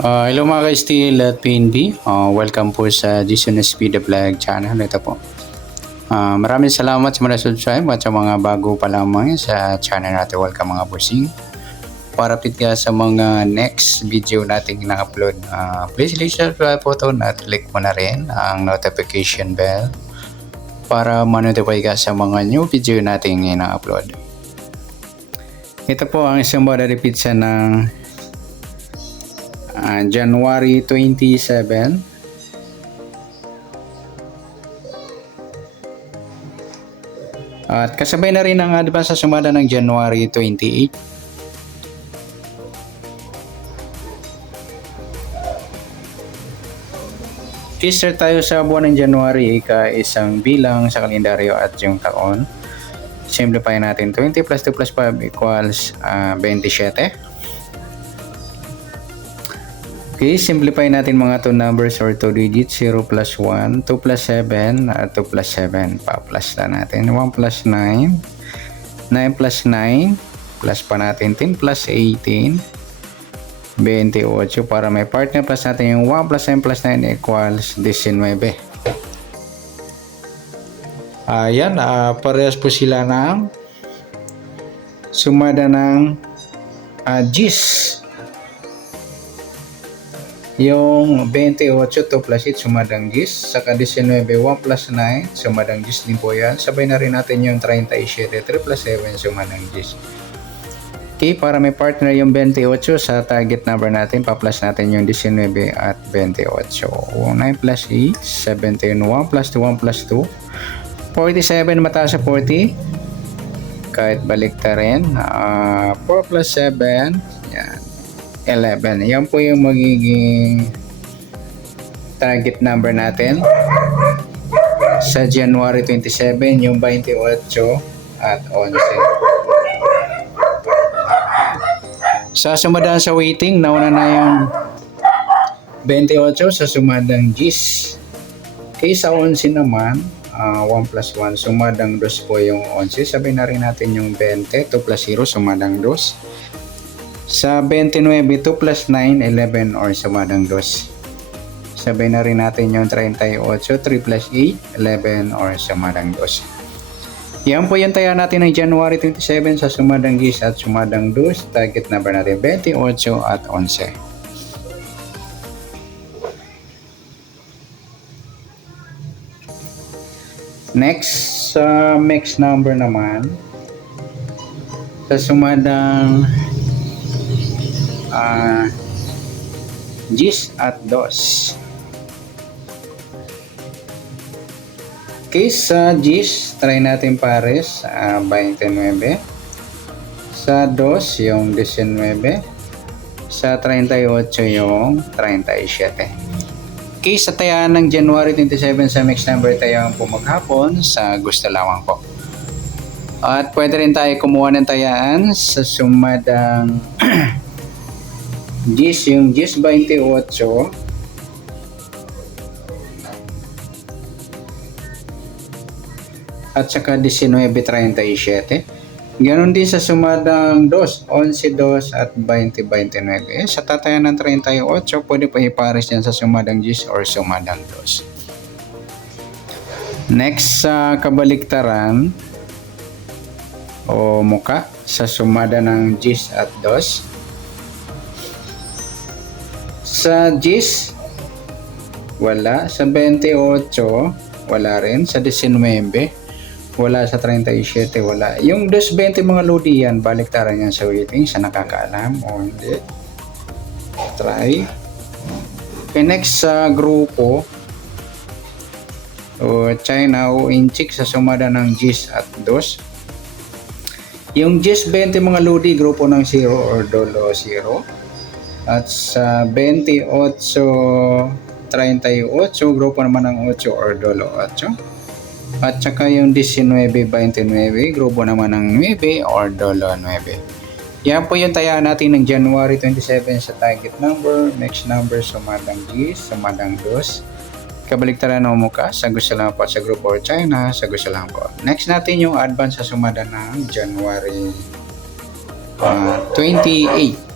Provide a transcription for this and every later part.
Hello mga ka-Steel at PNB. Welcome po sa Jason SP The Vlog channel. Ito po. Maraming salamat sa mga subscribe at sa mga bago pa lamang sa channel natin. Welcome mga bossing. Para update ka sa mga next video nating na-upload. Please like, subscribe po ito at click mo na rin ang notification bell para ma-notify ka sa mga new video nating na-upload. Ito po ang isang body pizza ng January 27. At kasabay na rin ang advance sa sumada ng January 28. Start tayo sa buwan ng January, isang bilang sa kalendaryo at yung taon. Simplify natin 20 plus 2 plus 5 equals 27. Okay, simplify natin mga 2 numbers or 2 digits. 0 plus 1, 2 plus 7, at 2 plus 7. Pa-plus na natin. 1 plus 9, 9 plus 9, plus pa natin 10 plus 18, 28. Para may partner plus natin yung 1 plus 9 plus 9 equals 19. Ayan, parehas po sila ng sumada ng GIS. Yung 28, 2 plus 8, sumadang 10. Saka 19, 1 plus 9, sumadang 10 din po yan. Sabay na rin natin yung 37, 3 plus 7, sumadang 10. Okay, para may partner yung 28 sa target number natin, pa-plus natin yung 19 at 28. 9 plus 8, 17, 1 plus 2, 1 plus 2. 47, mataas sa 40. Kahit balik ta rin. 4 plus 7, yan. 11. Yan po yung magiging target number natin sa January 27, yung 28 at 11. Sa sumadaan sa waiting, nauna na yung 28 sa sumadang GIS. Okay, sa 11 naman, 1 plus 1, sumadang 2 po yung 11. Sabihin na rin natin yung 20, 2 plus 0, sumadang 2. Sa 29, 2 plus 9, 11 or sumadang 2. Sabay na rin natin yung 38, 3 plus 8, 11 or sumadang 2. Yan po yung taya natin ng January 27 sa sumadang GIS at sumadang 2. Target number natin 28 at 11. Next, sa mix number naman, sa sumadang GIS at 2. Okay, sa GIS, try natin pares 29. Sa 2, yung 19. Sa 38, yung 37. Okay, sa tayaan ng January 27 sa mix number tayaan po maghapon sa gusto lamang po. At pwede rin tayo kumuha ng tayaan sa sumadang GIS, yung GIS 28 at saka 19.37. Ganon din sa sumadang 2, 11.2 at 20.29. Sa tatayan ng 38, pwede pa ipares yan sa sumadang GIS or sumadang 2. Next, sa kabaliktaran o muka sa sumada ng GIS at 2. Sa GIS, wala. Sa 28, wala rin. Sa 19, wala. Sa 37, wala. Yung 220 mga lodi yan, baliktaran yan sa waiting sa nakakaalam o hindi. Try. Okay, next sa grupo o China o Inchik sa sumada ng GIS at 2. Yung GIS 20 mga lodi, grupo ng 0 or dolo 0. At sa 28, 38, grupo naman ng 8 or dolo 8. At saka yung 19, 29, grupo naman ng 9 or dolo 9. Yan po yung taya natin ng January 27 sa target number, next number, sumadang GIS, sumadang 2. Kabaliktaran ng muka, sa gusto lang po sa grupo or China, sa gusto lang po. Next natin yung advance sa sumada ng January 28.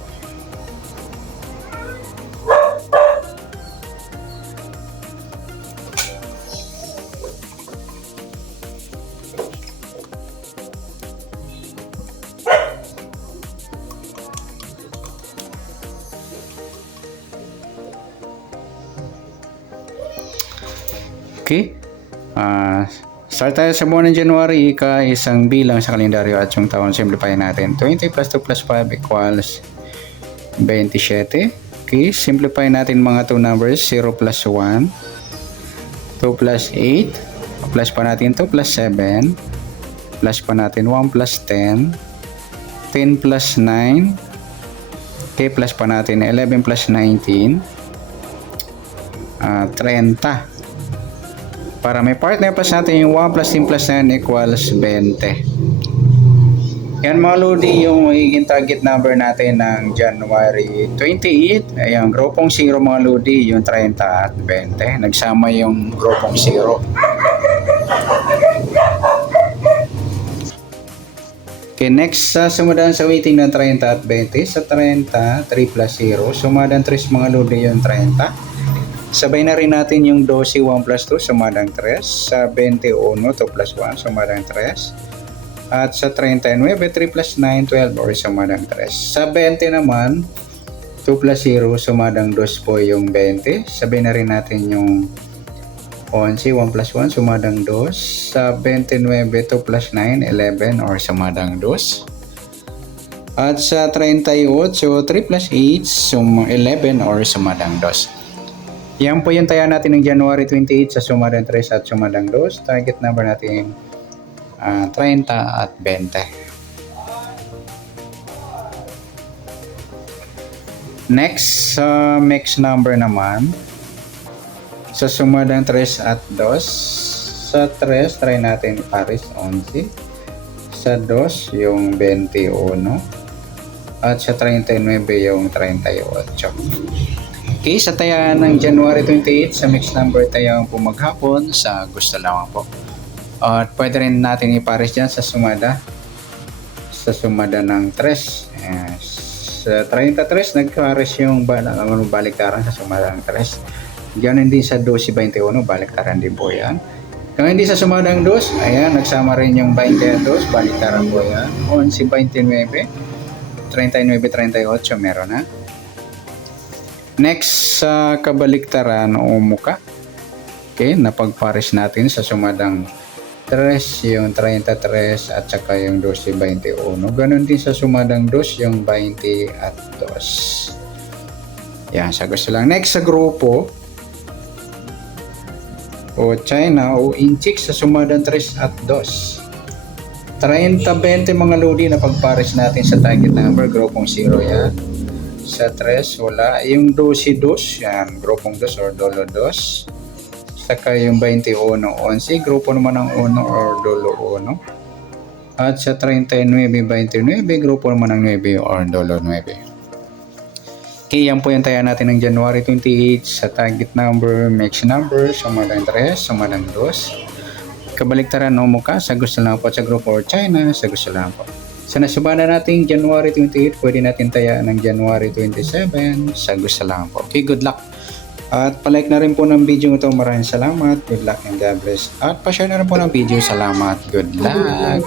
Okay? Start tayo sa buwan ng January, isang bilang sa kalendaryo at yung taon, simplify natin. 20 plus 2 plus 5 equals 27. Okay, simplify natin mga 2 numbers, 0 plus 1, 2 plus 8, plus pa natin 2 plus 7, plus pa natin 1 plus 10, 10 plus 9, okay, plus pa natin 11 plus 19, 30. Para may partner plus natin yung 1 plus 10 plus 9 equals 20. Yan mga lodi yung magiging target number natin ng January 28. Ayan, grupong 0 mga lodi, yung 30 at 20. Nagsama yung grupong 0. Okay, next, sumadan sa weighting ng 30 at 20. Sa 30, 3 plus 0. Sumadan 3 mga lodi yung 30. Sabay na rin natin yung 12, 1 plus 2, sumadang 3. Sa 21, 2 plus 1, sumadang 3. At sa 39, 3 plus 9, 12 or sumadang 3. Sa 20 naman, 2 plus 0, sumadang 2 po yung 20. Sabay na rin natin yung 11, 1 plus 1, sumadang 2. Sa 29, 2 plus 9, 11 or sumadang 2. At sa 38, 3 plus 8, 11 or sumadang 2. Yan po yung taya natin ng January 28 sa sumadang 3 at sumadang 2. Target number natin 30 at 20. Next, mix number naman. Sa sumadang 3 at 2. Sa 3, try natin pares 11. Sa 2, yung 21. At sa 39, yung 38. Okay, sa taya ng January 28, sa mixed number tayo po maghapon sa gusto lamang po. At pwede rin natin ipares dyan sa sumada. Sa sumada ng 3. Sa 33, nagpares yung baliktaran sa sumada ng 3. Ganun din sa 12-21, baliktaran din po yan. Kung hindi sa sumada ng 2, ayan, nagsama rin yung 22, baliktaran po yan. 11-29, 39-38, meron na. Next, sa kabaliktaran o muka. Okay, napagpares natin sa sumadang 3, yung 33 at saka yung 12-21. Ganon din sa sumadang 2, yung 20 at 2. Yan, sa gusto lang. Next, sa grupo o China o Inchik sa sumadang 3 at 2. 30-20 mga lodi na pagpares natin sa target number, grupong 0 yan. Sa 3, wala. Yung 12-2, yan, grupong 2 or dolo 2. Saka yung 21-11, grupo naman ng 1 or dolo 1. At sa 39-29, grupo naman ng 9 or dolo 9. Okay, yan po yung taya natin ng January 28 sa target number, mix number, sumadang 3, sumadang 2. Kabaliktaran o muka, sa gusto lang po sa grupo or China, sa gusto lang po. Sa nasubana natin January 28, pwede natin tayaan ng January 27 sa gusto lang po. Okay, good luck. At palike na rin po ng video ito. Maraming salamat. Good luck and God bless. At pa-share na rin po ng video. Salamat. Good luck.